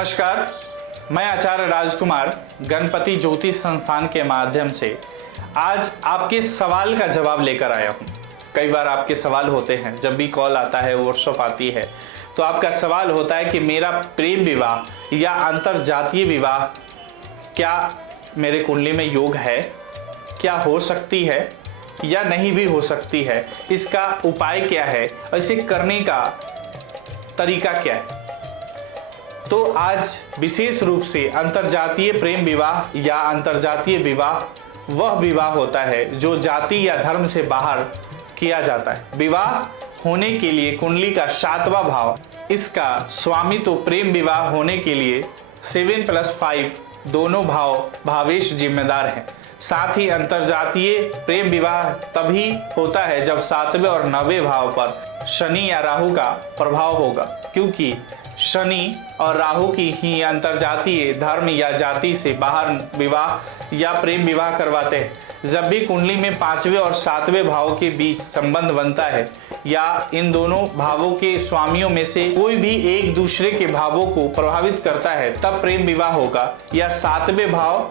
नमस्कार, मैं आचार्य राजकुमार गणपति ज्योतिष संस्थान के माध्यम से आज आपके सवाल का जवाब लेकर आया हूँ। कई बार आपके सवाल होते हैं, जब भी कॉल आता है, वर्कशॉप आती है, तो आपका सवाल होता है कि मेरा प्रेम विवाह या अंतर जातीय विवाह क्या मेरे कुंडली में योग है, क्या हो सकती है या नहीं भी हो सकती है, इसका उपाय क्या है और इसे करने का तरीका क्या है। तो आज विशेष रूप से अंतरजातीय प्रेम विवाह या अंतरजातीय विवाह वह विवाह होता है जो जाति या धर्म से बाहर किया जाता है। विवाह होने के लिए कुंडली का 7वां भाव, इसका स्वामी तो प्रेम विवाह होने के लिए 7+5 दोनों भावेश जिम्मेदार हैं। साथ ही अंतरजातीय प्रेम विवाह तभी होता है जब 7वें और 9वें भाव पर शनि या राहु का प्रभाव होगा, क्योंकि शनि और राहु की ही अंतरजातीय धर्म या जाति से बाहर विवाह या प्रेम विवाह करवाते हैं। जब भी कुंडली में 5वें और 7वें भाव के बीच संबंध बनता है या इन दोनों भावों के स्वामियों में से कोई भी एक दूसरे के भावों को प्रभावित करता है, तब प्रेम विवाह होगा। या 7वें भाव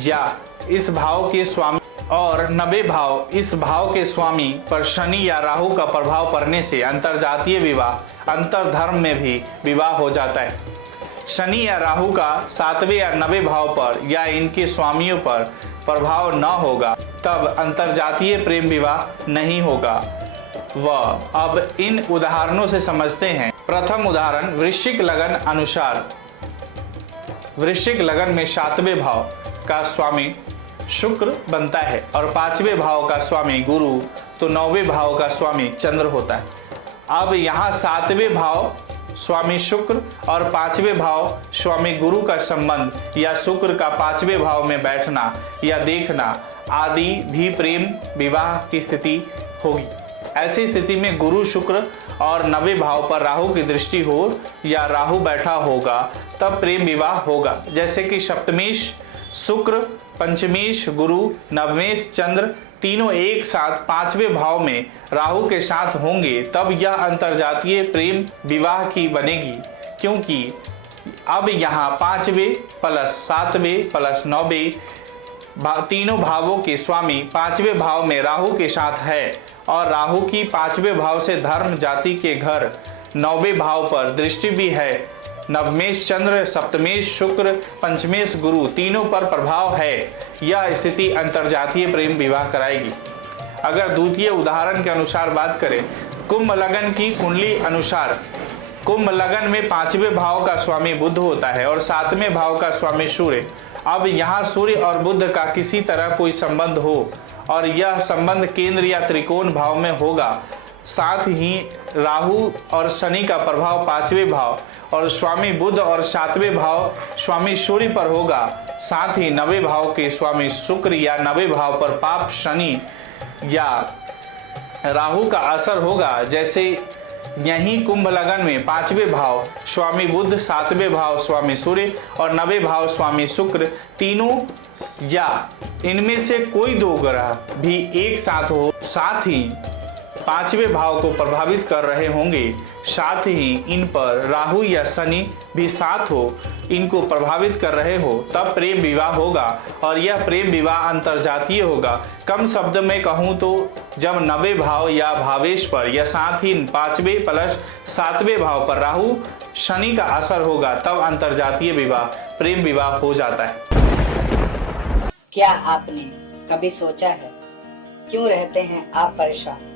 या इस भाव के स्वामी और 9वें भाव इस भाव के स्वामी पर शनि या राहु का प्रभाव पड़ने से अंतरजातीय विवाह अंतर धर्म में भी विवाह हो जाता है। शनि या राहु का 7वें या 9वें भाव पर या इनके स्वामियों पर प्रभाव न होगा, तब अंतरजातीय प्रेम विवाह नहीं होगा। वह अब इन उदाहरणों से समझते हैं। प्रथम उदाहरण वृश्चिक लगन अनुसार, वृश्चिक लगन में 7वें भाव का स्वामी शुक्र बनता है और 5वें भाव का स्वामी गुरु, तो 9वें भाव का स्वामी चंद्र होता है। अब यहाँ 7वें भाव स्वामी शुक्र और 5वें भाव स्वामी गुरु का संबंध या शुक्र का 5वें भाव में बैठना या देखना आदि भी प्रेम विवाह की स्थिति होगी। ऐसी स्थिति में गुरु शुक्र और 9वें भाव पर राहु की दृष्टि हो या राहु बैठा होगा, तब प्रेम विवाह होगा। जैसे कि सप्तमेश शुक्र, पंचमेश गुरु, नवमेश चंद्र तीनों एक साथ 5वें भाव में राहु के साथ होंगे, तब यह अंतरजातीय प्रेम विवाह की बनेगी। क्योंकि अब यहाँ 5वें प्लस 7वें प्लस 9वें तीनों भावों के स्वामी 5वें भाव में राहु के साथ है और राहु की 5वें भाव से धर्म जाति के घर 9वें भाव पर दृष्टि भी है। नवमेश चंद्र, सप्तमेश शुक्र, पंचमेश गुरु तीनों पर प्रभाव है। यह स्थिति अंतरजातीय प्रेम विवाह कराएगी। अगर द्वितीय उदाहरण के अनुसार बात करें, कुंभ लगन की कुंडली अनुसार, कुंभ लगन में 5वें भाव का स्वामी बुध होता है और 7वें भाव का स्वामी सूर्य। अब यहाँ सूर्य और बुध का किसी तरह कोई संबंध हो और यह संबंध केंद्र या त्रिकोण भाव में होगा, साथ ही राहु और शनि का प्रभाव 5वें भाव और स्वामी बुध और 7वें भाव स्वामी सूर्य पर होगा, साथ ही 9वें भाव के स्वामी शुक्र या 9वें भाव पर पाप शनि या राहु का असर होगा। जैसे यहीं कुंभ लगन में 5वें भाव स्वामी बुध, 7वें भाव स्वामी सूर्य और 9वें भाव स्वामी शुक्र तीनों या इनमें से कोई दो ग्रह भी एक साथ हो, साथ ही 5वें भाव को प्रभावित कर रहे होंगे, साथ ही इन पर राहु या शनि भी साथ हो, इनको प्रभावित कर रहे हो, तब प्रेम विवाह होगा और यह प्रेम विवाह अंतरजातीय होगा। कम शब्द में कहूँ तो जब 9वें भाव या भावेश पर या साथ ही 5वें प्लस 7वें भाव पर राहु शनि का असर होगा, तब अंतरजातीय विवाह प्रेम विवाह हो जाता है। क्या आपने कभी सोचा है क्यों रहते हैं आप परेशान?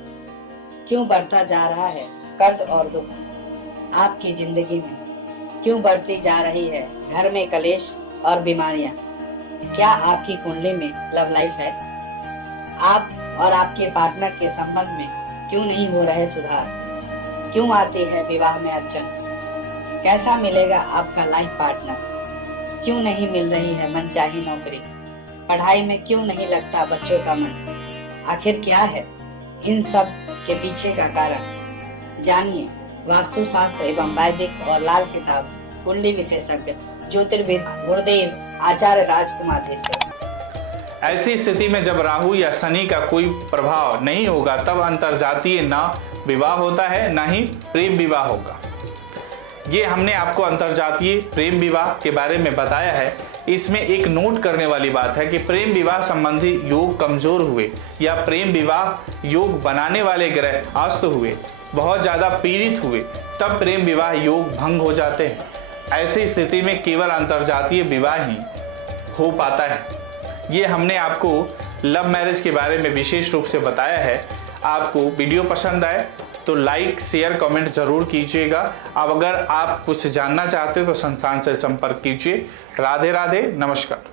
क्यों बढ़ता जा रहा है कर्ज और दुख आपकी जिंदगी में? क्यों बढ़ती जा रही है घर में कलेश और बीमारियां? क्या आपकी कुंडली में लव लाइफ है? आप और आपके पार्टनर के संबंध में क्यों नहीं हो रहे सुधार? क्यों आती है विवाह में अड़चन? कैसा मिलेगा आपका लाइफ पार्टनर? क्यों नहीं मिल रही है मनचाही नौकरी? पढ़ाई में क्यों नहीं लगता बच्चों का मन? आखिर क्या है इन सब के पीछे का कारण? जानिए वास्तुशास्त्र एवं वैदिक और लाल किताब कुंडली विशेषज्ञ ज्योतिर्विद गुरुदेव आचार्य राजकुमार जी से। ऐसी स्थिति में जब राहु या शनि का कोई प्रभाव नहीं होगा, तब अंतरजातीय न विवाह होता है न ही प्रेम विवाह होगा। ये हमने आपको अंतर्जातीय प्रेम विवाह के बारे में बताया है। इसमें एक नोट करने वाली बात है कि प्रेम विवाह संबंधी योग कमजोर हुए या प्रेम विवाह योग बनाने वाले ग्रह अस्त हुए, बहुत ज़्यादा पीड़ित हुए, तब प्रेम विवाह योग भंग हो जाते हैं। ऐसी स्थिति में केवल अंतर्जातीय विवाह ही हो पाता है। ये हमने आपको लव मैरिज के बारे में विशेष रूप से बताया है। आपको वीडियो पसंद आए तो लाइक शेयर कमेंट जरूर कीजिएगा। अब अगर आप कुछ जानना चाहते हो तो संस्थान से संपर्क कीजिए। राधे राधे, नमस्कार।